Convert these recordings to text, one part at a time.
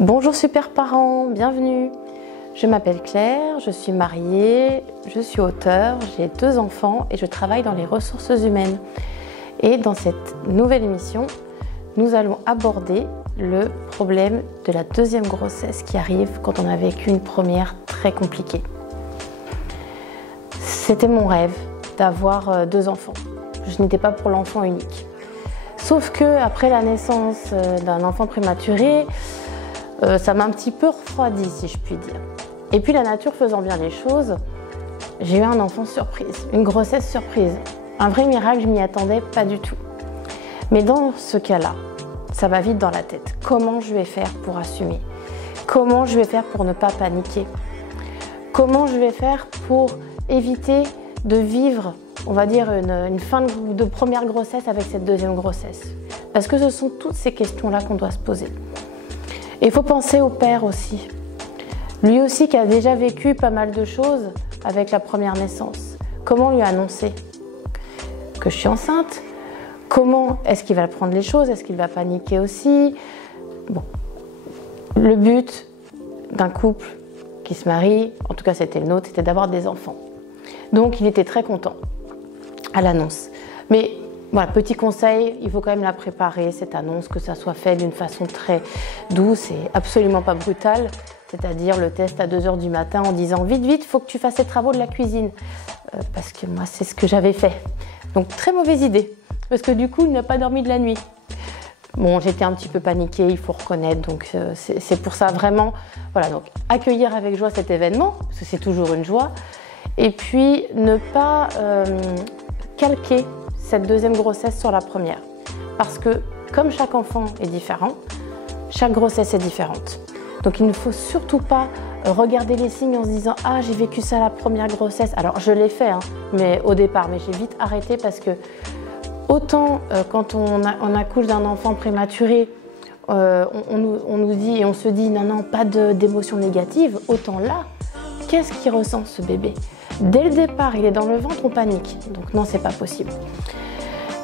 Bonjour super parents, bienvenue. Je m'appelle Claire, je suis mariée, je suis auteure, j'ai 2 enfants et je travaille dans les ressources humaines. Et dans cette nouvelle émission, nous allons aborder le problème de la 2e grossesse qui arrive quand on a vécu une première très compliquée. C'était mon rêve d'avoir 2 enfants. Je n'étais pas pour l'enfant unique. Sauf que après la naissance d'un enfant prématuré, ça m'a un petit peu refroidi, si je puis dire. Et puis la nature faisant bien les choses, j'ai eu un enfant surprise, une grossesse surprise. Un vrai miracle, je m'y attendais pas du tout. Mais dans ce cas-là, ça va vite dans la tête. Comment je vais faire pour assumer? Comment je vais faire pour ne pas paniquer? Comment je vais faire pour éviter de vivre, on va dire, une fin de première grossesse avec cette 2e grossesse? Parce que ce sont toutes ces questions-là qu'on doit se poser. Et il faut penser au père aussi. Lui aussi qui a déjà vécu pas mal de choses avec la première naissance. Comment lui annoncer que je suis enceinte? Comment est-ce qu'il va prendre les choses? Est-ce qu'il va paniquer aussi? Bon. Le but d'un couple qui se marie, en tout cas c'était le nôtre, c'était d'avoir des enfants. Donc il était très content à l'annonce. Mais voilà, petit conseil, il faut quand même la préparer, cette annonce, que ça soit fait d'une façon très douce et absolument pas brutale. C'est-à-dire le test à 2h du matin en disant « Vite, vite, il faut que tu fasses les travaux de la cuisine ». Parce que moi, c'est ce que j'avais fait. Donc très mauvaise idée, parce que du coup, il n'a pas dormi de la nuit. Bon, j'étais un petit peu paniquée, il faut reconnaître, donc c'est pour ça vraiment, voilà, donc accueillir avec joie cet événement, parce que c'est toujours une joie, et puis ne pas calquer cette 2e grossesse sur la première. Parce que comme chaque enfant est différent, chaque grossesse est différente. Donc il ne faut surtout pas regarder les signes en se disant « Ah, j'ai vécu ça la première grossesse ». Alors je l'ai fait, mais au départ, mais j'ai vite arrêté parce que autant quand on accouche d'un enfant prématuré, on nous dit et on se dit « Non, non, pas d'émotions négatives », autant là, qu'est-ce qu'il ressent ce bébé? Dès le départ, il est dans le ventre, on panique. Donc non, c'est pas possible.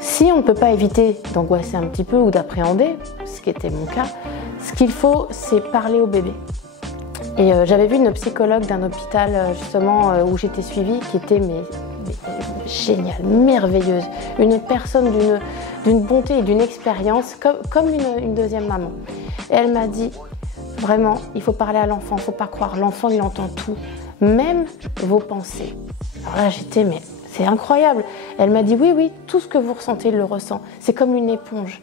Si on ne peut pas éviter d'angoisser un petit peu ou d'appréhender, ce qui était mon cas, ce qu'il faut, c'est parler au bébé. Et j'avais vu une psychologue d'un hôpital justement où j'étais suivie qui était géniale, merveilleuse. Une personne d'une bonté et d'une expérience comme une 2e maman. Et elle m'a dit, vraiment, il faut parler à l'enfant, il ne faut pas croire. L'enfant, il entend tout, même vos pensées. Alors là, j'étais, mais c'est incroyable. Elle m'a dit, oui, tout ce que vous ressentez, il le ressent. C'est comme une éponge.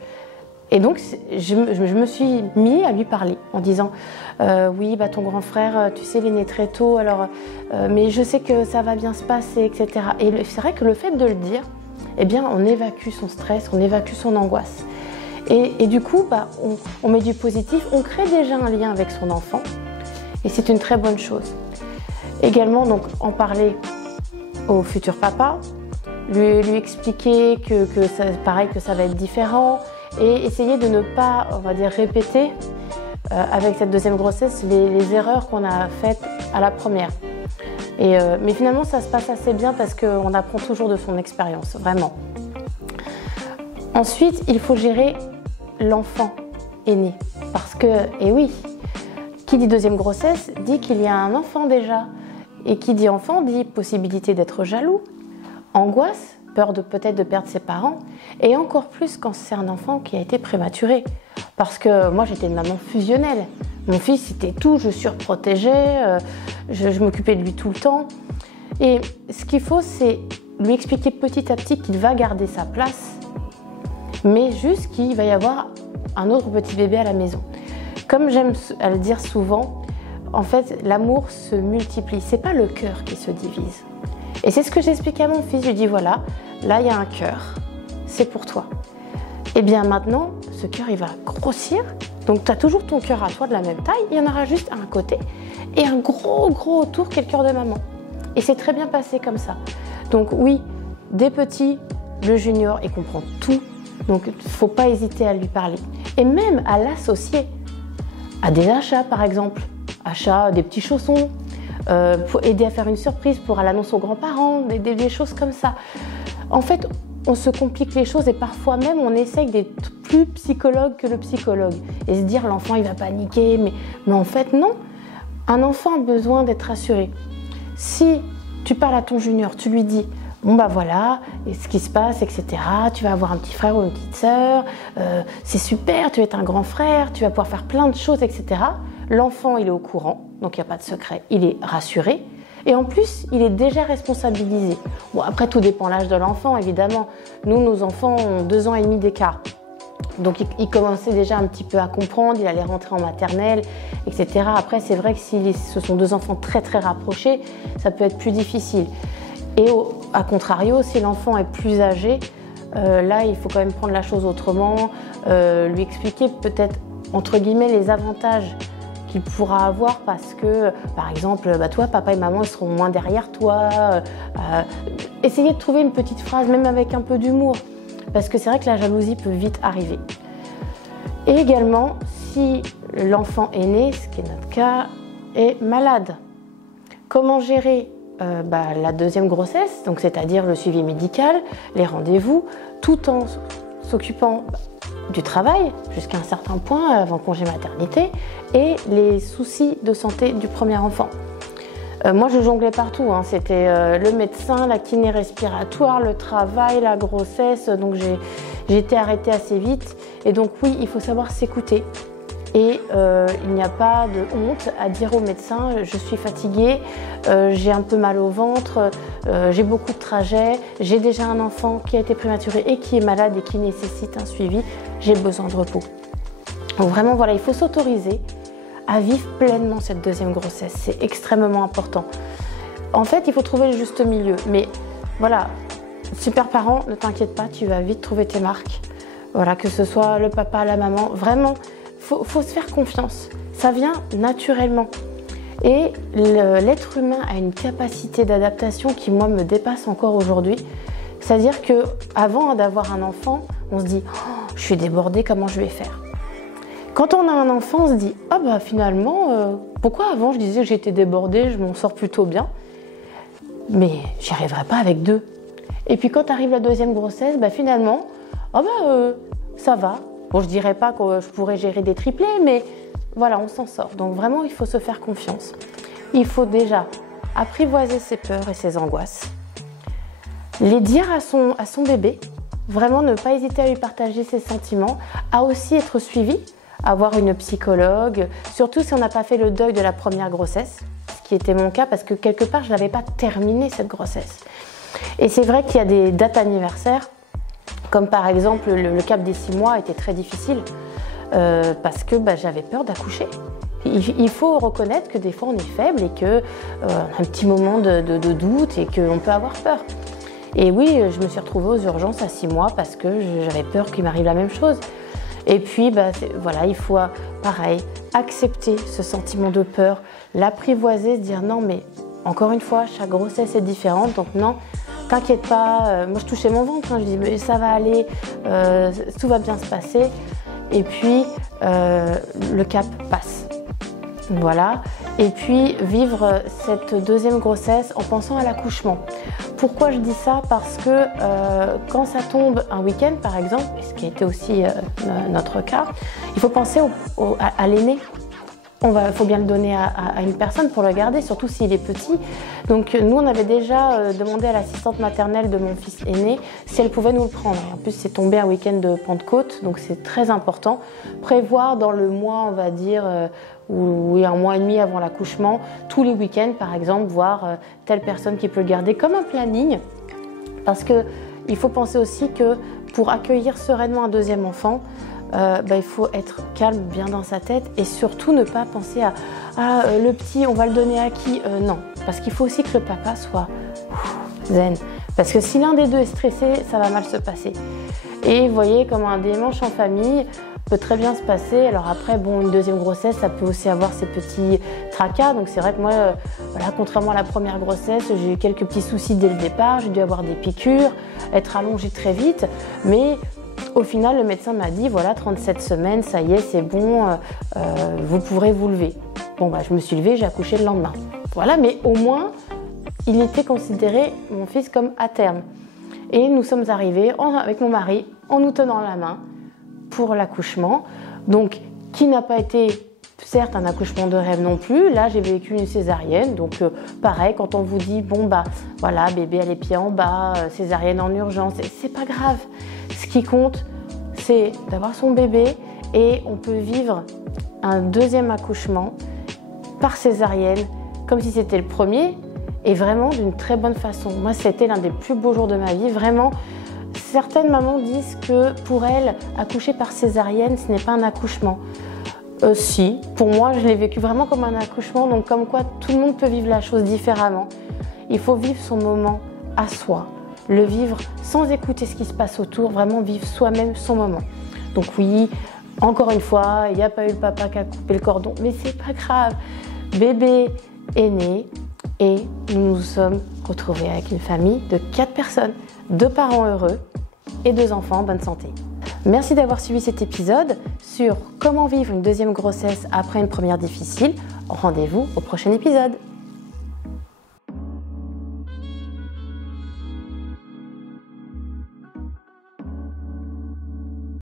Et donc, je me suis mis à lui parler en disant oui, bah, ton grand frère, tu sais, il est né très tôt, alors, mais je sais que ça va bien se passer, etc. Et c'est vrai que le fait de le dire, eh bien, on évacue son stress, on évacue son angoisse. Et du coup, bah, on met du positif, on crée déjà un lien avec son enfant, et c'est une très bonne chose. Également, donc, en parler au futur papa, lui expliquer que pareil, que ça va être différent, et essayer de ne pas, on va dire, répéter avec cette 2e grossesse les erreurs qu'on a faites à la première. Mais finalement, ça se passe assez bien parce qu'on apprend toujours de son expérience, vraiment. Ensuite, il faut gérer l'enfant aîné. Parce que, et oui, qui dit 2e grossesse dit qu'il y a un enfant déjà. Et qui dit enfant dit possibilité d'être jaloux, angoisse, peur peut-être de perdre ses parents, et encore plus quand c'est un enfant qui a été prématuré. Parce que moi, j'étais une maman fusionnelle. Mon fils, c'était tout, je surprotégeais, je m'occupais de lui tout le temps. Et ce qu'il faut, c'est lui expliquer petit à petit qu'il va garder sa place, mais juste qu'il va y avoir un autre petit bébé à la maison. Comme j'aime à le dire souvent, en fait, l'amour se multiplie. C'est pas le cœur qui se divise. Et c'est ce que j'explique à mon fils. Je lui dis voilà, là il y a un cœur, c'est pour toi. Et bien maintenant, ce cœur il va grossir. Donc tu as toujours ton cœur à toi de la même taille, il y en aura juste un côté et un gros autour qui est le cœur de maman. Et c'est très bien passé comme ça. Donc oui, des petits, le junior, il comprend tout. Donc il ne faut pas hésiter à lui parler. Et même à l'associer à des achats par exemple. Achat des petits chaussons, pour aider à faire une surprise pour l'annonce aux grands-parents, des choses comme ça. En fait, on se complique les choses et parfois même on essaye d'être plus psychologue que le psychologue. Et se dire l'enfant il va paniquer, mais en fait non. Un enfant a besoin d'être rassuré. Si tu parles à ton junior, tu lui dis bon bah voilà, et ce qui se passe, etc. Tu vas avoir un petit frère ou une petite sœur, c'est super, tu vas être un grand frère, tu vas pouvoir faire plein de choses, etc. L'enfant il est au courant, donc il n'y a pas de secret, il est rassuré. Et en plus, il est déjà responsabilisé. Bon, après, tout dépend de l'âge de l'enfant, évidemment. Nous, nos enfants ont 2 ans et demi d'écart. Donc, il commençait déjà un petit peu à comprendre, il allait rentrer en maternelle, etc. Après, c'est vrai que si ce sont 2 enfants très, très rapprochés, ça peut être plus difficile. Et à contrario, si l'enfant est plus âgé, là, il faut quand même prendre la chose autrement, lui expliquer peut-être, entre guillemets, les avantages qu'il pourra avoir parce que, par exemple, toi, papa et maman, ils seront moins derrière toi. Essayez de trouver une petite phrase, même avec un peu d'humour, parce que c'est vrai que la jalousie peut vite arriver. Et également, si l'enfant aîné, ce qui est notre cas, est malade, comment gérer la 2e grossesse, donc c'est-à-dire le suivi médical, les rendez-vous, tout en s'occupant du travail jusqu'à un certain point avant le congé maternité et les soucis de santé du premier enfant. Moi je jonglais partout, hein. C'était le médecin, la kiné respiratoire, le travail, la grossesse, donc j'ai été arrêtée assez vite et donc oui, il faut savoir s'écouter et il n'y a pas de honte à dire au médecin je suis fatiguée, j'ai un peu mal au ventre, j'ai beaucoup de trajets, j'ai déjà un enfant qui a été prématuré et qui est malade et qui nécessite un suivi, j'ai besoin de repos. Donc vraiment voilà, il faut s'autoriser à vivre pleinement cette 2e grossesse, c'est extrêmement important. En fait, il faut trouver le juste milieu, mais voilà, super parent, ne t'inquiète pas, tu vas vite trouver tes marques. Voilà, que ce soit le papa, la maman, vraiment, faut se faire confiance, ça vient naturellement. Et l'être humain a une capacité d'adaptation qui, moi, me dépasse encore aujourd'hui. C'est-à-dire qu'avant d'avoir un enfant, on se dit oh, « je suis débordée, comment je vais faire ?» Quand on a un enfant, on se dit « ah bah finalement, pourquoi avant je disais que j'étais débordée, je m'en sors plutôt bien, mais j'y arriverai pas avec 2. » Et puis quand arrive la 2e grossesse, finalement, ça va. Bon, je dirais pas que je pourrais gérer des triplés, mais voilà, on s'en sort. Donc vraiment, il faut se faire confiance. Il faut déjà apprivoiser ses peurs et ses angoisses, les dire à son bébé, vraiment ne pas hésiter à lui partager ses sentiments, à aussi être suivi, avoir une psychologue, surtout si on n'a pas fait le deuil de la première grossesse, ce qui était mon cas parce que quelque part, je n'avais pas terminé cette grossesse. Et c'est vrai qu'il y a des dates anniversaires, comme par exemple le cap des 6 mois était très difficile parce que j'avais peur d'accoucher. Il faut reconnaître que des fois on est faible et qu'on a un petit moment de doute et qu'on peut avoir peur. Et oui, je me suis retrouvée aux urgences à 6 mois parce que j'avais peur qu'il m'arrive la même chose. Et puis, voilà, il faut, pareil, accepter ce sentiment de peur, l'apprivoiser, se dire non, mais encore une fois, chaque grossesse est différente, donc non, t'inquiète pas. Moi, je touchais mon ventre, hein, je dis mais ça va aller, tout va bien se passer. Et puis, le cap passe. Voilà. Et puis, vivre cette 2e grossesse en pensant à l'accouchement. Pourquoi je dis ça? Parce que quand ça tombe un week-end, par exemple, ce qui a été aussi notre cas, il faut penser à l'aîné. Il faut bien le donner à une personne pour le garder, surtout s'il est petit. Donc nous, on avait déjà demandé à l'assistante maternelle de mon fils aîné si elle pouvait nous le prendre. En plus, c'est tombé un week-end de Pentecôte, donc c'est très important. Prévoir dans le mois, on va dire, ou un mois et demi avant l'accouchement, tous les week-ends, par exemple, voir telle personne qui peut le garder comme un planning. Parce qu'il faut penser aussi que pour accueillir sereinement un 2e enfant, il faut être calme, bien dans sa tête et surtout ne pas penser à le petit, on va le donner à qui? Non, parce qu'il faut aussi que le papa soit zen. Parce que si l'un des deux est stressé, ça va mal se passer. Et vous voyez, comme un dimanche en famille peut très bien se passer. Alors après, bon, une 2e grossesse, ça peut aussi avoir ses petits tracas. Donc c'est vrai que moi, contrairement à la première grossesse, j'ai eu quelques petits soucis dès le départ. J'ai dû avoir des piqûres, être allongée très vite, mais au final, le médecin m'a dit, voilà, 37 semaines, ça y est, c'est bon, vous pourrez vous lever. Bon, je me suis levée, j'ai accouché le lendemain. Voilà, mais au moins, il était considéré, mon fils, comme à terme. Et nous sommes arrivés avec mon mari, en nous tenant la main, pour l'accouchement, donc qui n'a pas été certes un accouchement de rêve non plus. Là j'ai vécu une césarienne, donc pareil, quand on vous dit bon bah voilà, bébé a les pieds en bas, césarienne en urgence, c'est pas grave. Ce qui compte, c'est d'avoir son bébé et on peut vivre un deuxième accouchement par césarienne comme si c'était le premier et vraiment d'une très bonne façon. Moi c'était l'un des plus beaux jours de ma vie, vraiment. Certaines mamans disent que pour elles, accoucher par césarienne, ce n'est pas un accouchement. Si, pour moi, je l'ai vécu vraiment comme un accouchement, donc comme quoi tout le monde peut vivre la chose différemment. Il faut vivre son moment à soi, le vivre sans écouter ce qui se passe autour, vraiment vivre soi-même son moment. Donc oui, encore une fois, il n'y a pas eu le papa qui a coupé le cordon, mais c'est pas grave. Bébé est né et nous nous sommes retrouvés avec une famille de 4 personnes, 2 parents heureux et 2 enfants en bonne santé. Merci d'avoir suivi cet épisode sur comment vivre une deuxième grossesse après une première difficile. Rendez-vous au prochain épisode.